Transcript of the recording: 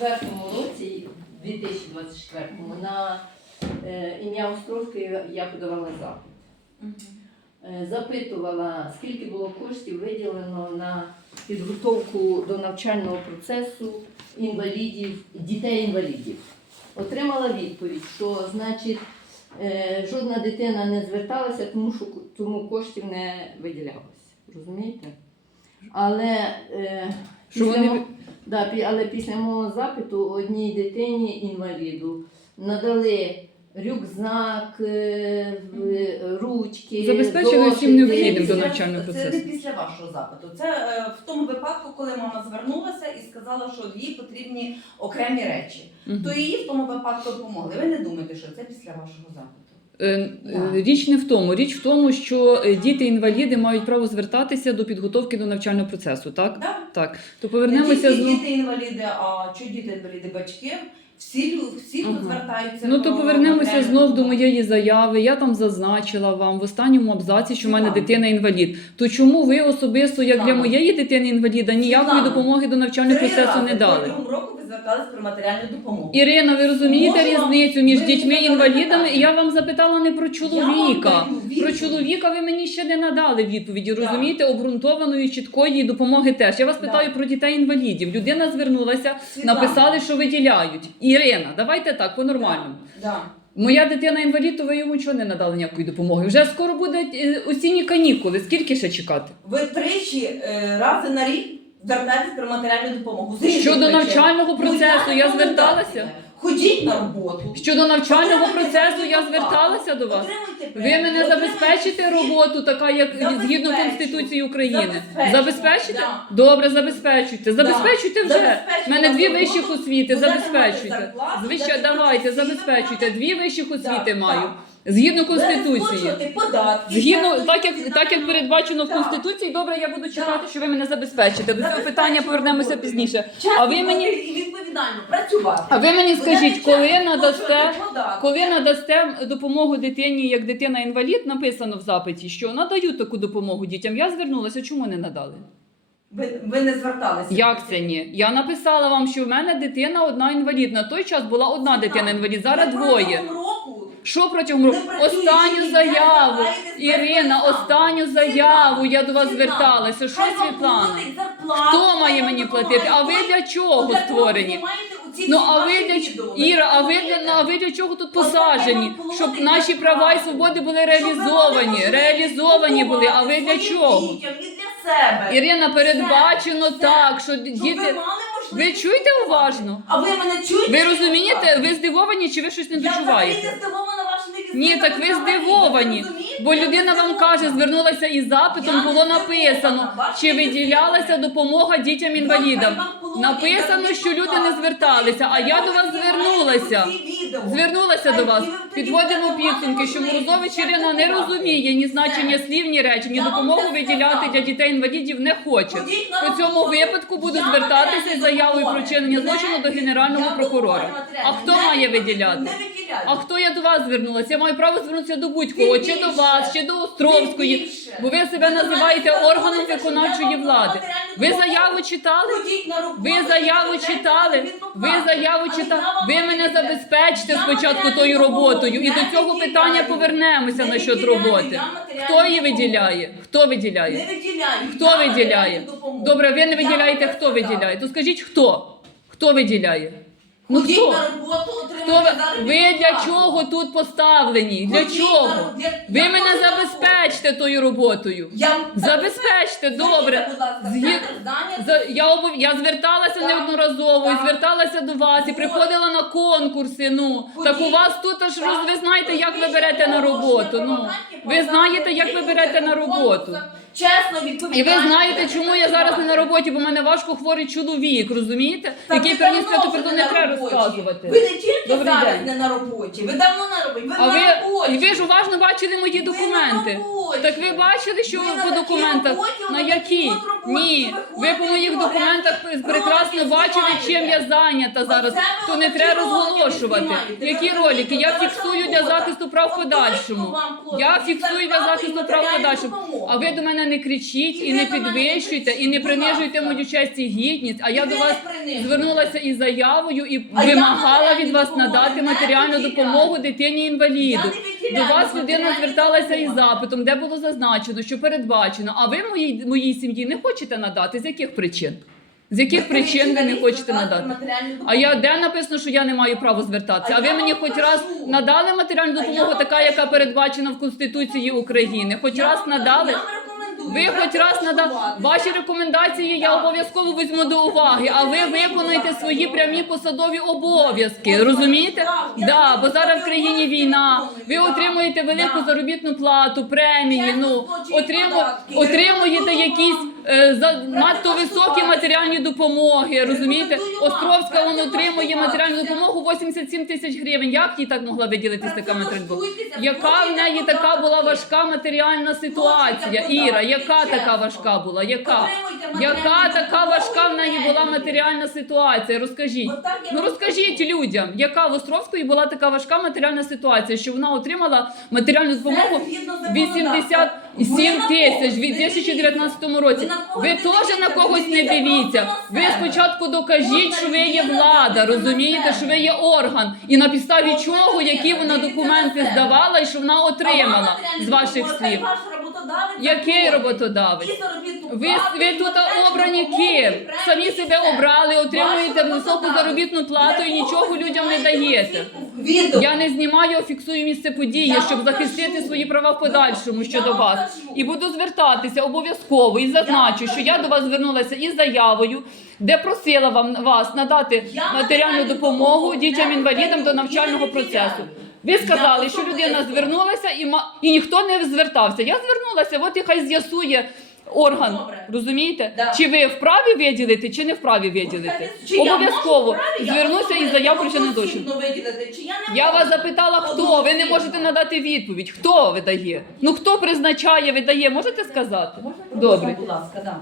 24-му році, 2024-му, на е, ім'я Островської я подавала запит. Е, Запитувала, скільки було коштів виділено на підготовку до навчального процесу інвалідів, дітей-інвалідів. Отримала відповідь, що значить е, жодна дитина не зверталася, тому що тому коштів не виділялося. Розумієте? Але, е, Що після, вони да, але після мого запиту одній дитині інваліду надали рюкзак, е, ручки. Забезпечили всім необхідним до навчального Це не після вашого запиту. Це е, в тому випадку, коли мама звернулася і сказала, що їй потрібні окремі речі. Мгм. То їй в тому випадку допомогли. Ви не думаєте, що це після вашого запиту? Е, е, Річ не в тому. Річ в тому, що е, діти-інваліди мають право звертатися до підготовки до навчального процесу. Так, Да? так. То Не повернемося тільки знову. діти інваліди, а що діти інваліди, батьки. Всі, всі Ага. звертаються. Ну то повернемося знов до моєї заяви. Я там зазначила вам в останньому абзаці, що в мене дитина інвалід. То чому ви особисто, як для моєї дитини інваліда, ніякої Світлана. допомоги до навчального Три процесу рази не дали? Звертались про матеріальну допомогу. Ірина, ви розумієте Можу вам- різницю між ви дітьми мені задали інвалідами? питання. Я вам запитала не про чоловіка. Даю відповідь. Про чоловіка ви мені ще не надали відповіді. Так. Розумієте, обґрунтованої, чіткої допомоги теж. Я вас Да. питаю про дітей інвалідів. Людина звернулася, Світлана. написали, що виділяють. Ірина, давайте так, по-нормальному. Да. Моя дитина інвалід, то ви йому чого не надали ніякої допомоги. Вже скоро буде е, осінні канікули. Скільки ще чекати? Ви тричі е, рази на рік звертаєтесь про матеріальну допомогу. З різних Щодо причин. навчального процесу ласка, я зверталася. Ходіть на роботу. Щодо навчального процесу я зверталася до вас. Ви премію, мене забезпечите всі- роботу, така як Забезпечу. згідно Конституції України. Забезпечимо, Забезпечите? да. Добре, забезпечуйте. Забезпечуйте вже. У мене дві роботу, вищих освіти. будете мати Забезпечуйте. зарплату, Звичайно, будете давайте, всі забезпечуйте. Дві вищих освіти маю. так. Згідно Конституції. податки. Згідно, так як так як передбачено в Так. Конституції, добре, я буду чекати, що ви мене забезпечите. До цього питання повернемося пізніше. А ви мені і відповідально працювати. а ви мені скажіть, коли надасте коли надасте допомогу дитині як дитина інвалід, написано в запиті, що надають таку допомогу дітям. Я звернулася, чому не надали? Ви, ви не зверталися. Як це ні? Я написала вам, що в мене дитина одна інвалід. На той час була одна дитина інвалід, зараз двоє. протягом року Що протягом року? Не Останню заяву. Ірина, останню заяву я до вас Світлана, зверталася. Що хай вам Світлана? платить зарплату, Хто хай має вам мені допомагає. платити? А ви для чого створені? знімаєте оці Ну всі а ви для ч- Іра, а ви для а ви для чого тут посаджені? Щоб наші права і свободи були Щоб ви реалізовані. Реалізовані були. А ви для своїм чого? дітям і для себе. Ірина, передбачено Все. так, що Щоб ви діти. мали Ви можливість чуєте уважно? А ви мене чуєте? Ви розумієте? Ви здивовані чи ви щось не Я взагалі дочуваєте? не здивована. Ні, так ви здивовані. Бо людина вам каже, звернулася із запитом, було написано, чи виділялася допомога дітям-інвалідам. Написано, що люди не зверталися, а я до вас звернулася. Звернулася до вас. Підводимо підсумки, що Морозович Ірина не розуміє ні значення слів, ні речень, ні допомогу виділяти для дітей інвалідів не хоче. По цьому випадку буду звертатися з заявою про Не злочину до генерального прокурора. А хто має виділяти? А хто я до вас звернулася? Я маю право звернутися до будь-кого, чи до вас, чи до Островської, бо ви себе називаєте органом виконавчої влади. Ви заяву читали? Ви заяву читали? Ви заяву читали? Ви мене говорю, забезпечте я спочатку матеріальну тою допомогу роботою, і не до цього питання питання повернемося Не насчет роботи. я матеріальну Хто її допомогу. виділяє? Хто виділяє? Не виділяю. Хто я виділяє? матеріальну допомогу. Добре, ви не Я виділяєте, вам хто виділяє? То скажіть хто? Хто виділяє? Ну Ходіть хто? на роботу, Хто ви? Ви для чого тут поставлені? Для чого? для- Ви мене забезпечте тою роботою. Я Забезпечте, добре. Будь ласка, в центр здання. За- Я, обов... я зверталася Так. неодноразово, і Так. зверталася до вас, і приходила на конкурси. Ну Ходіть. так у вас тут аж роз... ви знаєте, як ви берете на роботу. Ну ви знаєте, як ви берете на роботу. Чесно, І ви знаєте, чому я зараз не на роботі, бо в мене важко хворий чоловік, розумієте? Який приніс давно то не треба розказувати. Ви не тільки Добрий зараз день. не на роботі, ви давно на роботі, ви А на ви, роботі. і ви ж уважно бачили мої Ви документи. на роботі. Так ви бачили, що Ви ви на по такій документах роботі, на на такій якій? от роботі, Ні, ви ви по моїх документах ролики прекрасно бачили, знімаєте. чим я зайнята зараз. Оце ви То не треба ролики розголошувати. знімаєте. Які Ви ролики? Я розумієте, фіксую для захисту прав в подальшому. От вам Я фіксую для зарплату і захисту прав в матеріальну подальшому. А ви до мене не кричіть і не підвищуйте, і не принижуйте мою честь і гідність. А я до вас звернулася із заявою і А я вимагала матеріальну від вас допомогу надати матеріальну допомогу дитині інваліду. До вас людина зверталася із запитом, де було зазначено, що передбачено. А ви моїй моїй сім'ї не хочете надати? З яких причин? З яких причин ви не хочете надати? А я де написано, що я не маю права звертатися? А ви мені хоч раз надали матеріальну допомогу, така, яка передбачена в Конституції України? Хоч раз надали? Ви хоч раз надав ваші рекомендації, я обов'язково візьму до уваги. А ви виконуєте свої прямі посадові обов'язки. Розумієте? Да, бо зараз в країні війна. Ви отримуєте велику заробітну плату, премії. Ну сплачують отриму, податки, отримуєте якісь за надто високі матеріальні допомоги. Розумієте? Островська вона отримує матеріальну допомогу 87 тисяч гривень. Як їй так могла виділитись така матеріальна допомога? Яка в неї така була важка матеріальна ситуація? Іра, яка така важка була? Яка? Яка така важка в неї була матеріальна ситуація? Розкажіть. Ну розкажіть людям, яка в Островської була така важка матеріальна ситуація, що вона отримала матеріальну допомогу Це згідно 87 тисяч в не 2019 році. Ви теж на когось не дивіться. Ви спочатку докажіть, що ви є влада, розумієте, що ви є орган, і на підставі чого, які вона документи здавала і що вона отримала з ваших слів. Який роботодавець? Ви, ви тут обрані ким? Самі себе обрали, отримуєте високу заробітну плату і нічого людям не даєте. Я не знімаю, а фіксую місце події, щоб захистити свої права в подальшому щодо вас. І буду звертатися обов'язково і зазначу, що я до вас звернулася із заявою, де просила вам вас надати матеріальну допомогу допомогу дітям не інвалідам до навчального процесу. Ви сказали, що людина звернулася і і ніхто не звертався. Я звернулася, от і хай з'ясує. Орган, Добре. розумієте? Да. Чи ви вправі виділити, чи не вправі виділити? Чи я можу Обов'язково вправі? Я звернуся особисто із заявою чи не осібно виділити, чи я не Я можу? вас запитала, хто. Ви не Одноосібно. можете надати відповідь. Хто видає? Ну хто призначає, видає? Можете сказати? Можна Добре. Добре. Будь ласка, да.